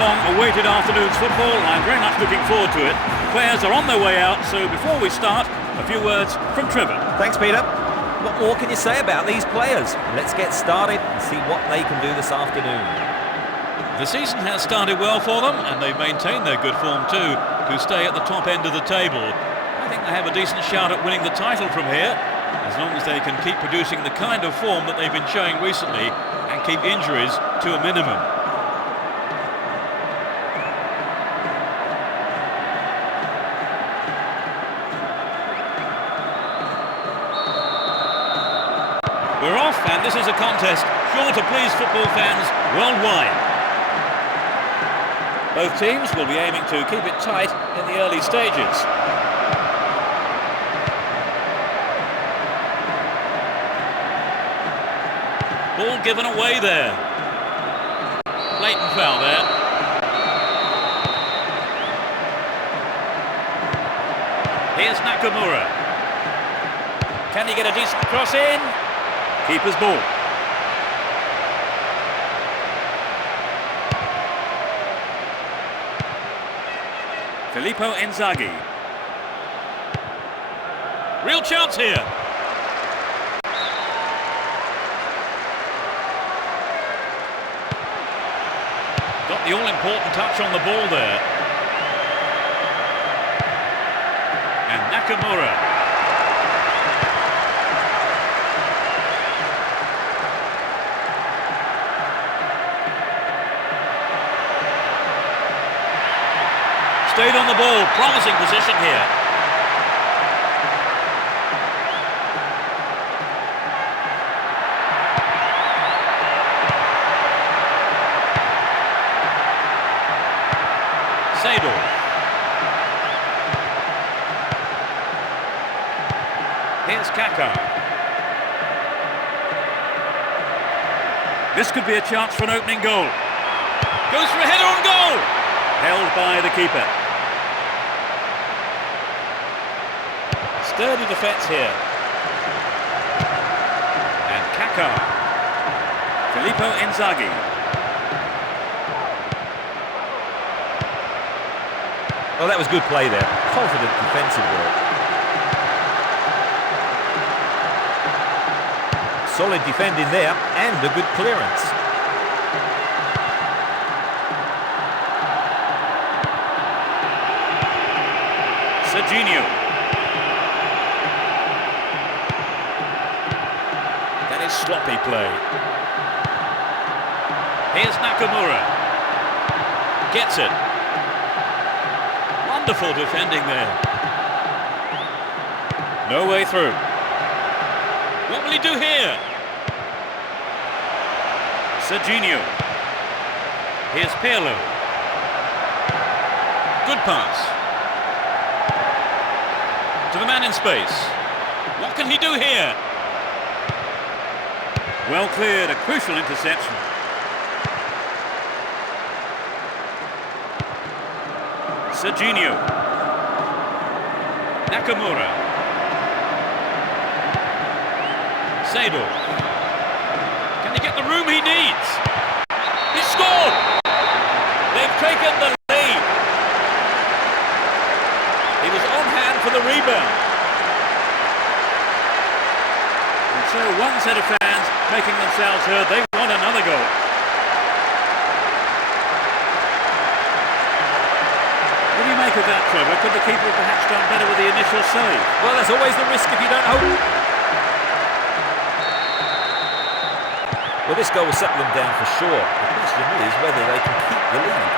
long-awaited afternoon's football. I'm very much looking forward to it. Players are on their way out, so before we start, a few words from Trevor. Thanks, Peter. What more can you say about these players? Let's get started and see what they can do this afternoon. The season has started well for them, and they've maintained their good form too, to stay at the top end of the table. I think they have a decent shout at winning the title from here, as long as they can keep producing the kind of form that they've been showing recently and keep injuries to a minimum. We're off, and this is a contest sure to please football fans worldwide. Both teams will be aiming to keep it tight in the early stages. Ball given away there. Blatant foul there. Here's Nakamura. Can he get a decent cross in? Keeper's ball. Filippo Inzaghi. Real chance here. Got the all-important touch on the ball there. And Nakamura. Stayed on the ball, promising position here. Série. Here's Kaká. This could be a chance for an opening goal. Goes for a header on goal! Held by the keeper. Sturdy defence here. And Kaká. Filippo Inzaghi. Well, that was good play there. Confident defensive work. Solid defending there and a good clearance. Serginho. That is sloppy play. Here's Nakamura. Gets it. Wonderful defending there. No way through. What will he do here? Serginho. Here's Paulo. Good pass. To the man in space. What can he do here? Well cleared, a crucial interception. Serginho. Nakamura. Série. Can he get the room he needs? He scored! They've taken the lead. He was on hand for the rebound. And so one set of fans making themselves heard. They want another goal. What do you make of that, Trevor? Could the keeper have perhaps done better with the initial save? Well, there's always the risk if you don't hope. Well, this goal will settle them down for sure. The question is whether they can keep the lead.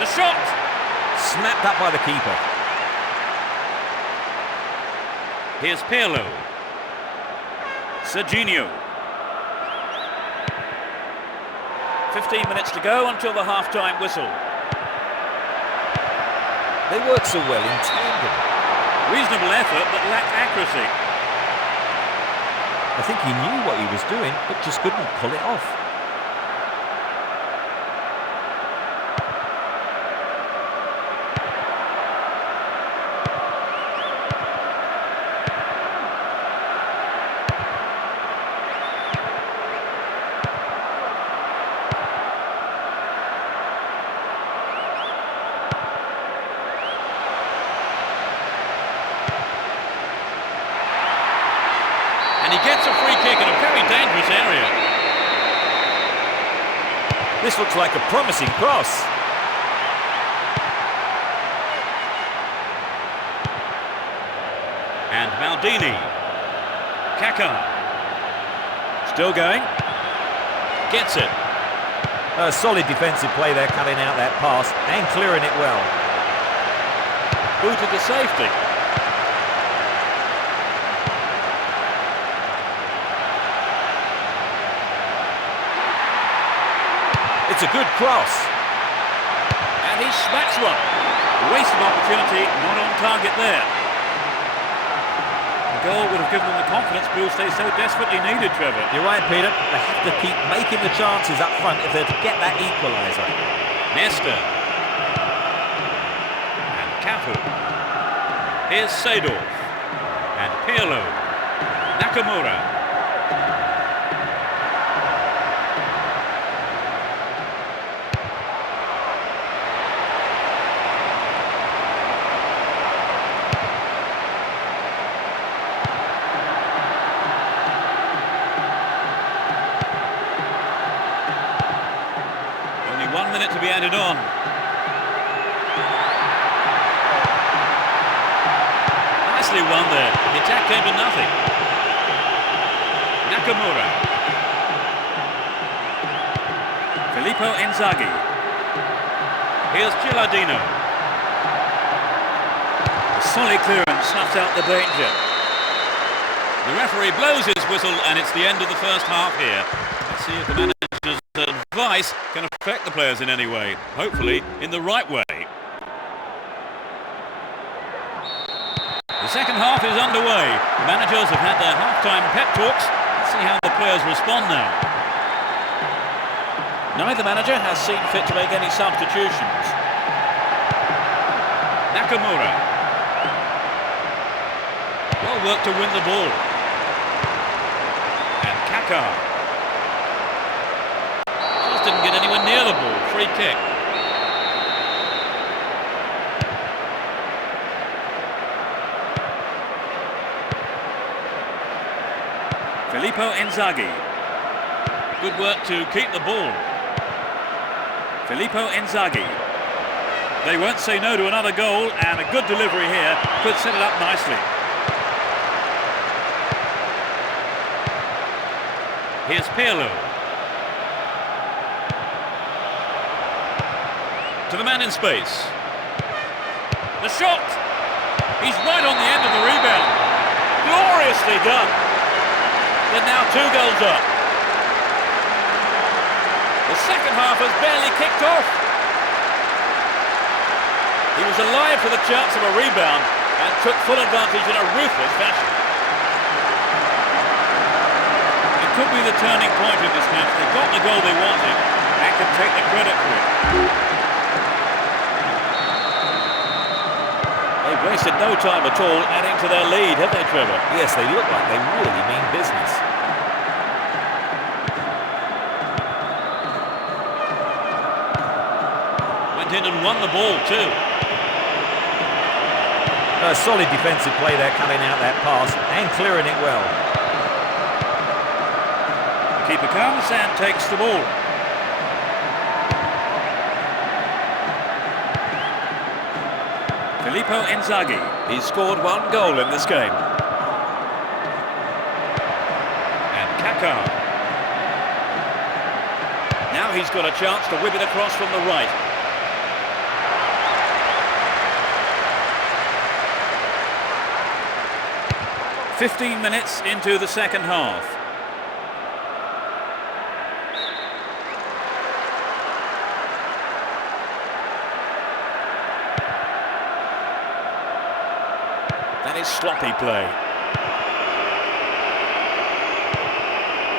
The shot! Snapped up by the keeper. Here's Paulo. Serginho. 15 minutes to go until the half-time whistle. They work so well in tandem. Reasonable effort, but lacked accuracy. I think he knew what he was doing, but just couldn't pull it off. And he gets a free kick in a very dangerous area. This looks like a promising cross. And Maldini. Kaká. Still going. Gets it. A solid defensive play there, cutting out that pass and clearing it well. Booted to safety. It's a good cross. And he smacks one. Wasted opportunity, not on target there. The goal would have given them the confidence boost they so desperately needed, Trevor. You're right, Peter. They have to keep making the chances up front if they're to get that equaliser. Nesta. And Cafu. Here's Seedorf. And Pirlo. Nakamura. Only 1 minute to be added on. Nicely won there. The attack came to nothing. Nakamura. Filippo Inzaghi. Here's Gilardino. A solid clearance snuffs out the danger. The referee blows his whistle and it's the end of the first half here. Let's see if the manager's advice can affect the players in any way. Hopefully in the right way. The second half is underway. The managers have had their half-time pep talks. Let's see how the players respond now. Neither manager has seen fit to make any substitutions. Nakamura. Well worked to win the ball. And Kaká. Just didn't get anywhere near the ball. Free kick. Filippo Inzaghi. Good work to keep the ball. Filippo Inzaghi. They won't say no to another goal, and a good delivery here could set it up nicely. Here's Pirlo. To the man in space. The shot! He's right on the end of the rebound. Gloriously done. They're now 2 goals up. The second half has barely kicked off. He was alive for the chance of a rebound and took full advantage in a ruthless fashion. It could be the turning point in this match. They got the goal they wanted and can take the credit for it. They've wasted no time at all adding to their lead, have they, Trevor? Yes, they look like they really mean business. Went in and won the ball too. A solid defensive play there, cutting out that pass and clearing it well. The keeper comes and takes the ball. Filippo Inzaghi. He's scored 1 goal in this game. And Kaká. Now he's got a chance to whip it across from the right. "15 minutes into the second half. That is sloppy play.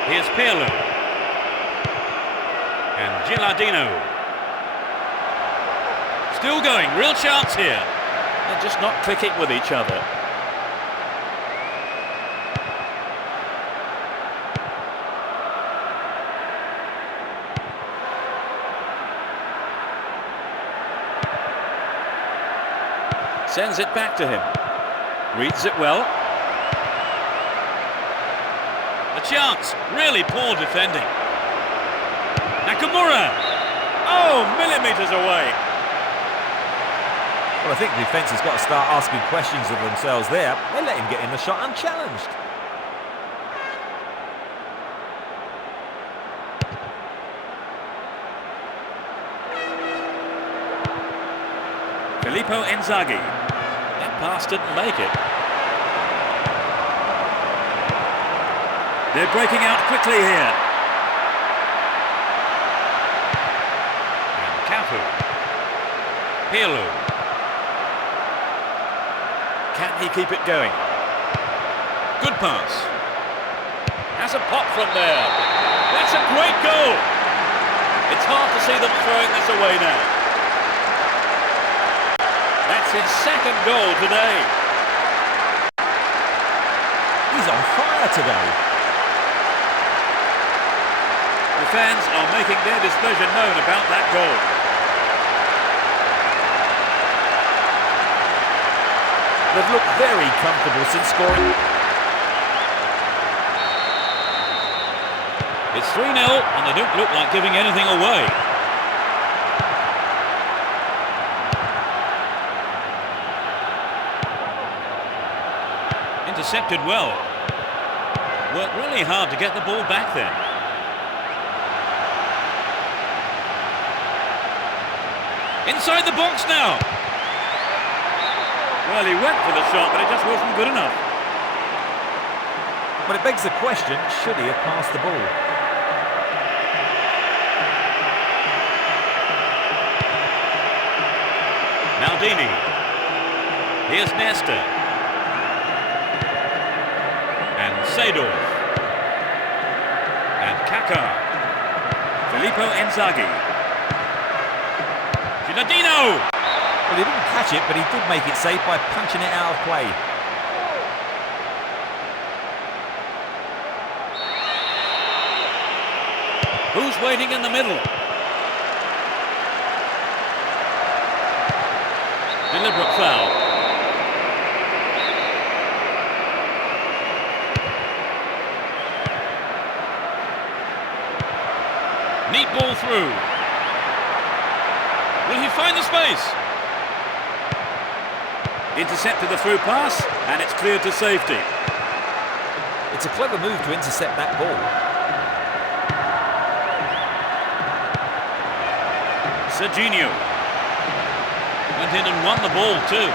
Here's Pirlo. And Gilardino. Still going, real chance here. They're just not clicking with each other. Sends it back to him. Reads it well. A chance, really poor defending. Nakamura! Oh, millimetres away. Well, I think the defence has got to start asking questions of themselves there. They let him get in the shot unchallenged. Filippo Inzaghi. That pass didn't make it. They're breaking out quickly here. And Cafu. Paulo. Can he keep it going? Good pass. Has a pop from there. That's a great goal. It's hard to see them throwing this away now. That's his second goal today. He's on fire today. The fans are making their displeasure known about that goal. They've looked very comfortable since scoring. It's 3-0 and they don't look like giving anything away. Intercepted well. Worked really hard to get the ball back then. Inside the box now. Well, he went for the shot, but it just wasn't good enough. But it begs the question, should he have passed the ball? Maldini. Here's Nesta. And Seedorf. And Kaká. Filippo Inzaghi. Ginardino! Well, he didn't catch it, but he did make it safe by punching it out of play. Who's waiting in the middle? Deliberate foul. Neat ball through. Will he find the space? Intercepted the through pass, and it's cleared to safety. It's a clever move to intercept that ball. Serginho. Went in and won the ball too.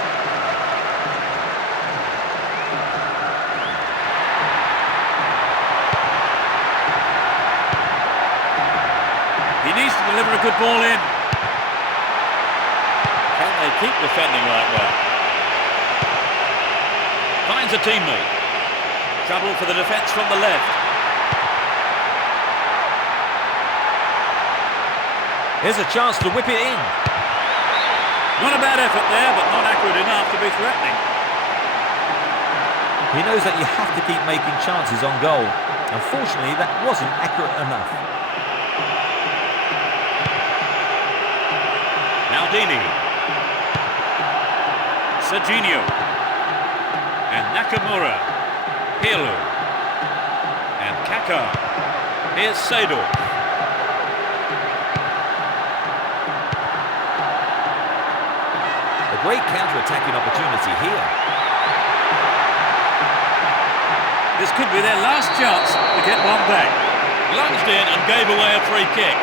He needs to deliver a good ball in. Can they keep defending like that? Finds a teammate. Trouble for the defence from the left. Here's a chance to whip it in. Not a bad effort there, but not accurate enough to be threatening. He knows that you have to keep making chances on goal. Unfortunately, that wasn't accurate enough. Maldini. Serginho. And Nakamura. Paulo. And Kaká. Here's Seedorf. A great counter-attacking opportunity here. This could be their last chance to get one back. Lunged in and gave away a free kick.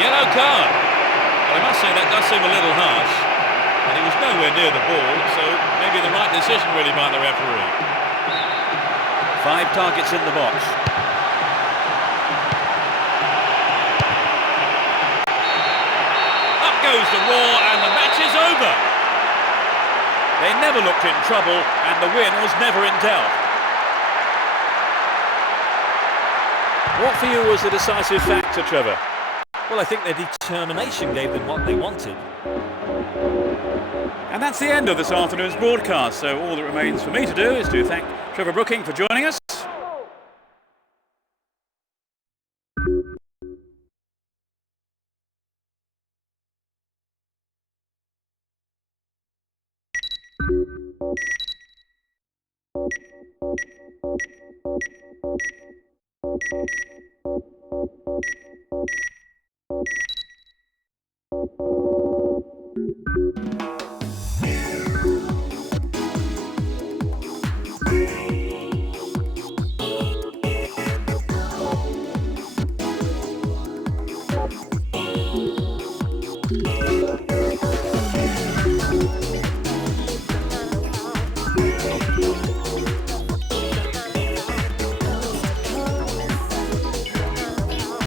Yellow card. Well, I must say that does seem a little harsh. And he was nowhere near the ball, so maybe the right decision really by the referee. 5 targets in the box. Up goes the roar and the match is over. They never looked in trouble and the win was never in doubt. What for you was the decisive factor, Trevor? Well, I think their determination gave them what they wanted. And that's the end of this afternoon's broadcast, so all that remains for me to do is to thank Trevor Brooking for joining us.